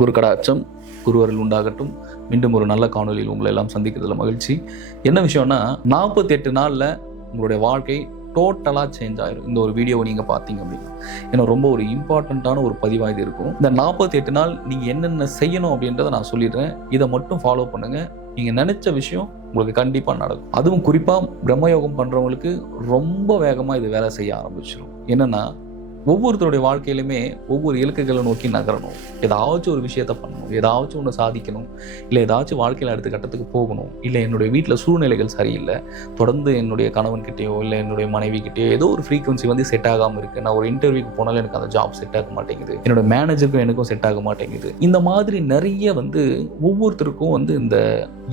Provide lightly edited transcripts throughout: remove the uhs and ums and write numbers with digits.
குரு கடாட்சம், குருவருள் உண்டாகட்டும். மீண்டும் ஒரு நல்ல காணொலியில் உங்களை எல்லாம் சந்திக்கிறதுல மகிழ்ச்சி. என்ன விஷயம்னா, 48 நாளில் உங்களுடைய வாழ்க்கை டோட்டலாக சேஞ்ச் ஆயிரும். இந்த ஒரு வீடியோவை நீங்கள் பார்த்தீங்க அப்படின்னா, ஏன்னா ரொம்ப ஒரு இம்பார்ட்டண்ட்டான ஒரு பதிவாக இது இருக்கும். இந்த 48 நாள் நீங்கள் என்னென்ன செய்யணும் அப்படின்றத நான் சொல்லிடுறேன். இதை மட்டும் ஃபாலோ பண்ணுங்கள். நீங்கள் நினச்ச விஷயம் உங்களுக்கு கண்டிப்பாக நடக்கும். அதுவும் குறிப்பாக பிரம்மயோகம் பண்ணுறவங்களுக்கு ரொம்ப வேகமாக இது வேலை செய்ய ஆரம்பிச்சிடும். என்னென்னா, ஒவ்வொருத்தருடைய வாழ்க்கையிலுமே ஒவ்வொரு இலக்குகளை நோக்கி நகரணும். ஏதாச்சும் ஒரு விஷயத்த பண்ணணும், ஏதாச்சும் ஒன்று சாதிக்கணும், இல்லை ஏதாச்சும் வாழ்க்கையில் அடுத்த கட்டத்துக்கு போகணும், இல்லை என்னுடைய வீட்டில் சூழ்நிலைகள் சரியில்லை, தொடர்ந்து என்னுடைய கணவன்கிட்டயோ இல்லை என்னுடைய மனைவிக்கிட்டேயோ ஏதோ ஒரு ஃப்ரீக்வன்சி வந்து செட் ஆகாமல் இருக்குது. நான் ஒரு இன்டர்வியூக்கு போனாலும் எனக்கு அந்த ஜாப் செட் ஆக மாட்டேங்குது, என்னோட மேனேஜருக்கும் எனக்கும் செட் ஆக மாட்டேங்குது. இந்த மாதிரி நிறைய வந்து ஒவ்வொருத்தருக்கும் வந்து இந்த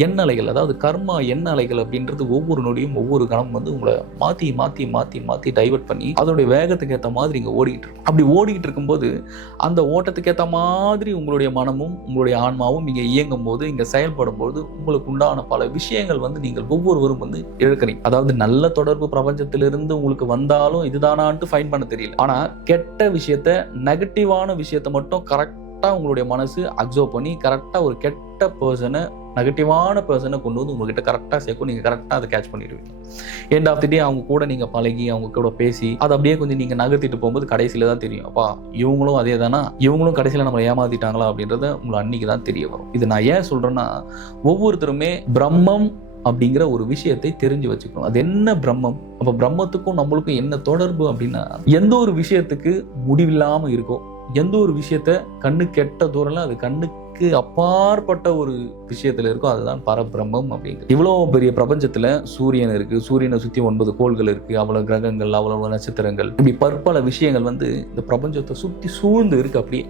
எண்ணலைகள், அதாவது கர்மா எண்ணலைகள் அப்படின்றது ஒவ்வொரு நொடியும் ஒவ்வொரு கணம் வந்து உங்களை மாற்றி மாற்றி மாற்றி மாற்றி டைவர்ட் பண்ணி அதோடைய வேகத்துக்கு ஏற்ற மாதிரி இங்கே ஓடிக்கிட்டு இருக்கும். அப்படி ஓடிக்கிட்டு இருக்கும்போது அந்த ஓட்டத்துக்கு ஏற்ற மாதிரி உங்களுடைய மனமும் உங்களுடைய ஆன்மாவும் இங்கே இயங்கும் போது, இங்கே செயல்படும் போது உங்களுக்கு உண்டான பல விஷயங்கள் வந்து நீங்கள் ஒவ்வொருவரும் வந்து இழக்கிறீங்க. அதாவது நல்ல தொடர்பு பிரபஞ்சத்திலிருந்து உங்களுக்கு வந்தாலும் இதுதானான்ட்டு ஃபைன் பண்ண தெரியல. ஆனால் கெட்ட விஷயத்த, நெகட்டிவான விஷயத்த மட்டும் கரெக்டாக உங்களுடைய மனசு அப்சர்வ் பண்ணி கரெக்டாக ஒரு கெட்ட பர்சனை, நெகட்டிவான பர்சனை கொண்டு வந்து உங்ககிட்ட கரெக்டாக சேர்க்கும். நீங்கள் கரெக்டாக அதை கேட்ச் பண்ணிடுவீங்க. எண்ட் ஆஃப் தி டே அவங்க கூட நீங்கள் பழகி, அவங்க கூட பேசி, அதை அப்படியே கொஞ்சம் நீங்கள் நகர்த்திட்டு போகும்போது கடைசியில் தான் தெரியும், அப்பா இவங்களும் அதே தானா, இவங்களும் கடைசியில் நம்மளை ஏமாத்திட்டாங்களா அப்படின்றத உங்களுக்கு அன்னைக்கு தான் தெரிய வரும். இது நான் ஏன் சொல்கிறேன்னா, ஒவ்வொருத்தருமே பிரம்மம் அப்படிங்கிற ஒரு விஷயத்தை தெரிஞ்சு வச்சுக்கணும். அது என்ன பிரம்மம், அப்போ பிரம்மத்துக்கும் நம்மளுக்கும் என்ன தொடர்பு அப்படின்னா, எந்த ஒரு விஷயத்துக்கு முடிவில்லாமல் இருக்கோ, எந்த ஒரு விஷயத்த கண்ணு கெட்ட தூரம்ல அது கண்ணுக்கு அப்பாற்பட்ட ஒரு விஷயத்துல இருக்கும், அதுதான் பரபிரம்மம் அப்படிங்கிறது. இவ்வளவு பெரிய பிரபஞ்சத்துல சூரியன் இருக்கு, சூரியனை சுத்தி 9 கோள்கள் இருக்கு, அவ்வளவு கிரகங்கள், அவ்வளவு நட்சத்திரங்கள், இப்படி பற்பல விஷயங்கள் வந்து இந்த பிரபஞ்சத்தை சுத்தி சூழ்ந்து இருக்கு. அப்படியே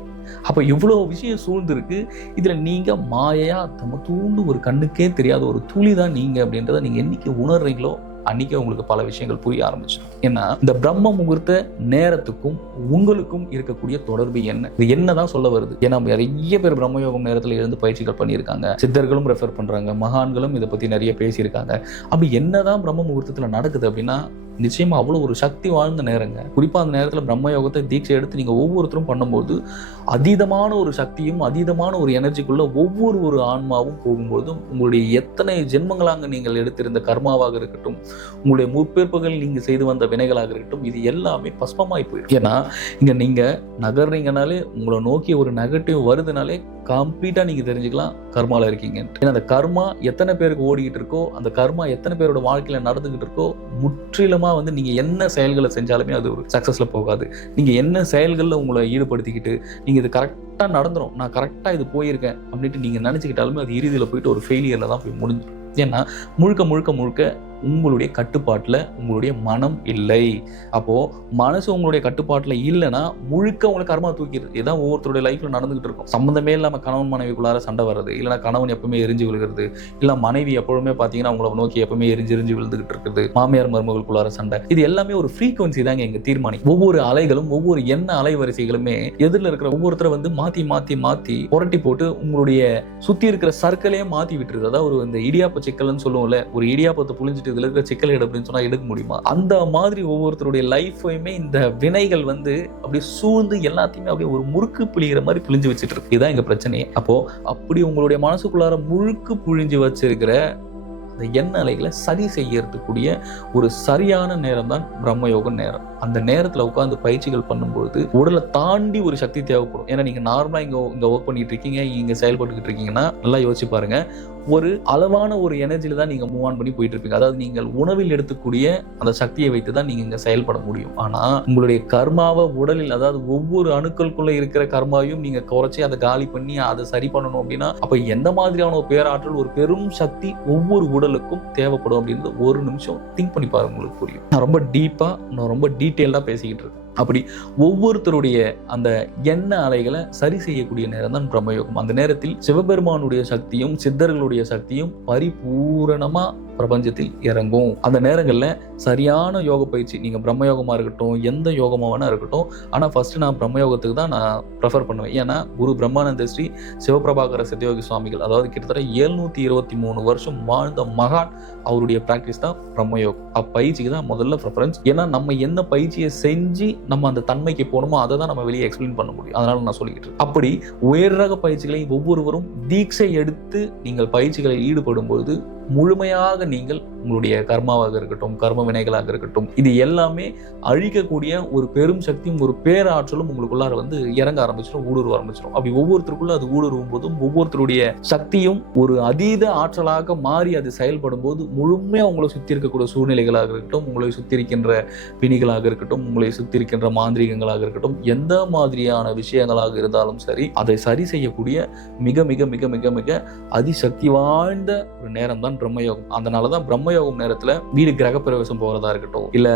அப்ப இவ்வளவு விஷயம் சூழ்ந்து இருக்கு. இதுல நீங்க மாயையா தம்ம தூண்டு ஒரு கண்ணுக்கே தெரியாத ஒரு துளி தான் நீங்க அப்படின்றத நீங்க என்னைக்கு உணர்றீங்களோ அன்னைக்கே உங்களுக்கு பல விஷயங்கள் புரிய ஆரம்பிச்சிடும். ஏன்னா இந்த பிரம்ம முகூர்த்த நேரத்துக்கும் உங்களுக்கும் இருக்கக்கூடிய தொடர்பு என்ன, இது என்னதான் சொல்ல வருது? ஏன்னா நிறைய பேர் பிரம்மயோகம் நேரத்தில் இருந்து பயிற்சிகள் பண்ணியிருக்காங்க, சித்தர்களும் ரெஃபர் பண்றாங்க, மகான்களும் இதை பத்தி நிறைய பேசியிருக்காங்க. அப்படி என்னதான் பிரம்ம முகூர்த்தத்துல நடக்குது அப்படின்னா, நிச்சயமா அவ்வளோ ஒரு சக்தி வாழ்ந்த நேரங்க. குறிப்பா அந்த நேரத்தில் பிரம்மயோகத்தை தீட்சை எடுத்து நீங்க ஒவ்வொருத்தரும் பண்ணும்போது அதீதமான ஒரு சக்தியும் அதீதமான ஒரு எனர்ஜிக்குள்ள ஒவ்வொரு ஆன்மாவும் போகும்போது, உங்களுடைய எத்தனை ஜென்மங்களாக நீங்கள் எடுத்திருந்த கர்மாவாக இருக்கட்டும், உங்களுடைய முற்பேற்புகள் நீங்க செய்து வந்த வினைகளாக இருக்கட்டும், இது எல்லாமே பஸ்பமாய் போயிடும். ஏன்னா இங்க நீங்க நகர்றீங்கனாலே, உங்களை நோக்கி ஒரு நெகட்டிவ் வருதுனாலே கம்ப்ளீட்டா நீங்க தெரிஞ்சுக்கலாம் கர்மால இருக்கீங்க. ஏன்னா அந்த கர்மா எத்தனை பேருக்கு ஓடிக்கிட்டு இருக்கோ, அந்த கர்மா எத்தனை பேரோட வாழ்க்கையில நடந்துகிட்டு இருக்கோ, முற்றிலுமா வந்து நீங்க என்ன செயல்களை செஞ்சாலுமே அது ஒரு சக்சஸ்ல போகாது. நீங்க என்ன செயல்களில் உங்களை ஈடுபடுத்திக்கிட்டு நீங்க இது கரெக்டா நடந்துரும், நான் கரெக்டா இது போயிருக்கேன் அப்படின்ட்டு நீங்க நினைச்சுக்கிட்டாலுமே அது இறுதியில் போயிட்டு ஒரு ஃபெயிலியர்ல தான் போய் முடிஞ்சிடும். ஏன்னா முழுக்க முழுக்க முழுக்க உங்களுடைய கட்டுப்பாட்டில் உங்களுடைய மனம் இல்லை. அப்போ மனசு உங்களுடைய கட்டுப்பாட்டில் இல்லைன்னா முழுக்க உங்களுக்கு கர்மா தூக்கிடுது. இதுதான் ஒவ்வொருத்தருடைய லைஃப்ல நடந்துகிட்டு இருக்கும். சம்மந்தமே இல்லாமல் கணவன் மனைவிக்குள்ளார சண்டை வர்றது, இல்லைனா கணவன் எப்பவுமே எரிஞ்சு விழுகிறது, இல்லை மனைவி எப்பவுமே பார்த்தீங்கன்னா உங்களை நோக்கி எப்பவுமே எரிஞ்சு விழுந்துகிட்டு இருக்குது, மாமியார் மருமகளுக்குள்ளார சண்டை, இது எல்லாமே ஒரு ஃப்ரீக்வன்சி தாங்க இங்க தீர்மானிக்கும். ஒவ்வொரு அலைகளும் ஒவ்வொரு எண்ண அலைவரிசைகளுமே எதிரில் இருக்கிற ஒவ்வொருத்தரை வந்து மாத்தி மாத்தி மாத்தி புரட்டி போட்டு உங்களுடைய சுத்தி இருக்கிற சர்க்கிளையே மாத்தி விட்டுருது. அதாவது இந்த இடியாப்ப சிக்கல்னு சொல்லுவோம்ல, ஒரு இடியாப்பத்தை புளிஞ்சிட்டு இதுல இருக்கிற சிக்கல் எடு அப்படின்னு சொன்னா எடுக்க முடியுமா? அந்த மாதிரி ஒவ்வொருத்தருடைய லைஃபையுமே இந்த வினைகள் வந்து அப்படியே சூழ்ந்து எல்லாத்தையுமே அப்படியே ஒரு முறுக்கு புளிகிற மாதிரி புளிஞ்சு வச்சுட்டு இருக்கு. இதுதான் எங்க பிரச்சனையே. அப்போ அப்படி உங்களுடைய மனசுக்குள்ளார முழுக்கு புழிஞ்சு வச்சிருக்கிற அந்த எண்ண அலைகளை சரி செய்யறதுக்கூடிய ஒரு சரியான நேரம் தான் பிரம்மயோக நேரம். அந்த நேரத்தில் உட்காந்து பயிற்சிகள் பண்ணும்போது உடலை தாண்டி ஒரு சக்தி தேவைப்படும். ஏன்னா நீங்க நார்மலா இங்க ஒர்க் பண்ணிட்டு இருக்கீங்க, இங்க செயல்பட்டுக்கிட்டு இருக்கீங்கன்னா நல்லா யோசிச்சு பாருங்க, ஒரு அளவான ஒரு எனர்ஜில தான் நீங்க மூவ் ஆன் பண்ணி போயிட்டு இருப்பீங்க. அதாவது நீங்கள் உணவில் எடுத்துக்கூடிய அந்த சக்தியை வைத்து தான் நீங்க இங்க செயல்பட முடியும். ஆனா உங்களுடைய கர்மாவை உடலில், அதாவது ஒவ்வொரு அணுக்களுக்குள்ள இருக்கிற கர்மாவையும் நீங்க குறைச்சி அதை காலி பண்ணி அதை சரி பண்ணணும் அப்படின்னா, அப்ப எந்த மாதிரியான ஒரு பேராற்றல், ஒரு பெரும் சக்தி ஒவ்வொரு உடலுக்கும் தேவைப்படும் அப்படின்றது ஒரு நிமிஷம் திங்க் பண்ணி பாருங்க, உங்களுக்கு புரியும். நான் ரொம்ப டீட்டெயில்டா பேசிக்கிட்டு இருக்கேன். அப்படி ஒவ்வொருத்தருடைய அந்த எண்ண அலைகளை சரி செய்யக்கூடிய நேரம் தான் பிரம்மயோகம். அந்த நேரத்தில் சிவபெருமானுடைய சக்தியும் சித்தர்களுடைய சக்தியும் பரிபூரணமா பிரபஞ்சத்தில் இறங்கும். அந்த நேரங்களில் சரியான யோக பயிற்சி, நீங்கள் பிரம்மயோகமாக இருக்கட்டும், எந்த யோகமாக வேணா இருக்கட்டும், ஆனால் ஃபர்ஸ்ட் நான் பிரம்மயோகத்துக்கு தான் நான் ப்ரெஃபர் பண்ணுவேன். ஏன்னா குரு பிரம்மானந்த ஸ்ரீ சிவபிரபாகர சித்தயோகி சுவாமிகள், அதாவது கிட்டத்தட்ட 723 வருஷம் வாழ்ந்த மகான், அவருடைய ப்ராக்டிஸ் தான் பிரம்மயோகம். அப்பயிற்சிக்கு தான் முதல்ல ப்ரெஃபரன்ஸ். ஏன்னா நம்ம என்ன பயிற்சியை செஞ்சு நம்ம அந்த தன்மைக்கு போகணுமோ அதை தான் நம்ம வெளியே எக்ஸ்பிளைன் பண்ண முடியும். அதனால நான் சொல்லிக்கிட்டு இருக்கேன். அப்படி உயர் ரக பயிற்சிகளை ஒவ்வொருவரும் தீட்சை எடுத்து நீங்கள் பயிற்சிகளில் ஈடுபடும் பொழுது முழுமையாக நீங்கள் உங்களுடைய கர்மாவாக இருக்கட்டும், கர்ம வினைகளாக இருக்கட்டும், இது எல்லாமே அழிக்கக்கூடிய ஒரு பெரும் சக்தியும் ஒரு பேராற்றலும் உங்களுக்குள்ளார வந்து இறங்க ஆரம்பிச்சிடும், ஊடுருவ ஆரம்பிச்சிடும். அப்படி ஒவ்வொருத்தருக்குள்ள அது ஊடுருவும் போதும் ஒவ்வொருத்தருடைய சக்தியும் ஒரு அதீத ஆற்றலாக மாறி அது செயல்படும் போது முழுமையாக உங்களை சுற்றி இருக்கக்கூடிய சூழ்நிலைகளாக இருக்கட்டும், உங்களை சுற்றி இருக்கின்ற பிணிகளாக இருக்கட்டும், உங்களை சுற்றி இருக்கின்ற மாந்திரிகங்களாக இருக்கட்டும், எந்த மாதிரியான விஷயங்களாக இருந்தாலும் சரி, அதை சரி செய்யக்கூடிய மிக மிக மிக மிக மிக அதிசக்தி வாய்ந்த ஒரு நேரம் தான் பிரம்மயோகம். அதனால தான் பிரம்மயோகம் நேரத்தில் வீடு கிரகப்பிரவேசம் போகிறதா இருக்கட்டும், இல்லை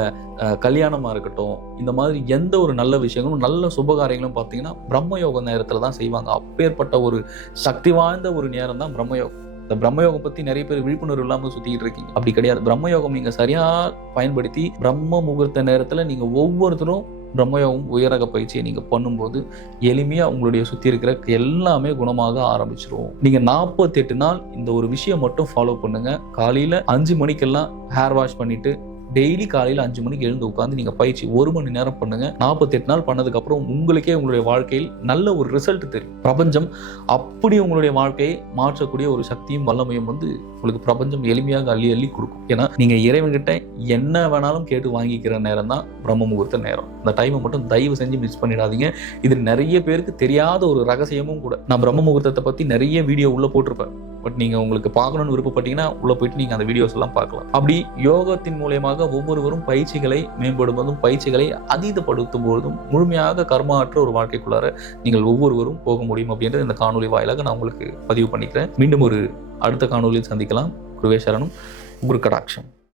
கல்யாணமாக இருக்கட்டும், இந்த மாதிரி எந்த ஒரு நல்ல விஷயங்களும் நல்ல சுபகாரியங்களும் பார்த்தீங்கன்னா பிரம்மயோக நேரத்தில் தான் செய்வாங்க. அப்பேற்பட்ட ஒரு சக்தி வாய்ந்த ஒரு நேரம் தான் பிரம்மயோகம். இந்த பிரம்மயோகம் பற்றி நிறைய பேர் விழிப்புணர்வு இல்லாமல் சுற்றிக்கிட்டு இருக்கீங்க. அப்படி கிடையாது. பிரம்மயோகம் நீங்கள் சரியாக பயன்படுத்தி பிரம்ம முகூர்த்த நேரத்தில் நீங்கள் ஒவ்வொருத்தரும் பிரம்மயோகம் உயரக பயிற்சியை நீங்கள் பண்ணும்போது எளிமையாக உங்களுடைய சுற்றி இருக்கிற எல்லாமே குணமாக ஆரம்பிச்சிரும். நீங்கள் 48 நாள் இந்த ஒரு விஷயம் மட்டும் ஃபாலோ பண்ணுங்க. காலையில் 5 மணிக்கெல்லாம் ஹேர் வாஷ் பண்ணிட்டு டெய்லி காலையில் 5 மணிக்கு எழுந்து உட்காந்து நீங்கள் பயிற்சி 1 மணி நேரம் பண்ணுங்க. 48 நாள் பண்ணதுக்கு அப்புறம் உங்களுக்கே உங்களுடைய வாழ்க்கையில் நல்ல ஒரு ரிசல்ட் தெரியும். பிரபஞ்சம் அப்படி உங்களுடைய வாழ்க்கையை மாற்றக்கூடிய ஒரு சக்தியும் வல்லமையும் வந்து உங்களுக்கு பிரபஞ்சம் எளிமையாக அள்ளி அள்ளி கொடுக்கும். ஏன்னா நீங்கள் இறைவன்கிட்ட என்ன வேணாலும் கேட்டு வாங்கிக்கிற நேரம் தான் பிரம்ம முகூர்த்த நேரம். அந்த டைமை மட்டும் தயவு செஞ்சு மிஸ் பண்ணிடாதீங்க. இது நிறைய பேருக்கு தெரியாத ஒரு ரகசியமும் கூட. நான் பிரம்ம முகூர்த்தத்தை பற்றி நிறைய வீடியோ உள்ள போட்டிருப்பேன். பட் நீங்கள் உங்களுக்கு பார்க்கணும்னு விருப்பப்பட்டீங்கன்னா உள்ள போயிட்டு நீங்கள் அந்த வீடியோஸ் எல்லாம் பார்க்கலாம். அப்படி யோகத்தின் மூலமாக ஒவ்வொருவரும் பயிற்சிகளை மேம்படுவதும் பயிற்சிகளை அதீதப்படுத்தும் பொழுதும் முழுமையாக கர்மாற்ற ஒரு வாழ்க்கைக்குள்ளார நீங்கள் ஒவ்வொருவரும் போக முடியும் அப்படின்றது இந்த காணொலி வாயிலாக நான் உங்களுக்கு பதிவு பண்ணிக்கிறேன். மீண்டும் ஒரு அடுத்த காணொலியில் சந்திக்கலாம். குருவே சரணம். குரு கடாட்சம்.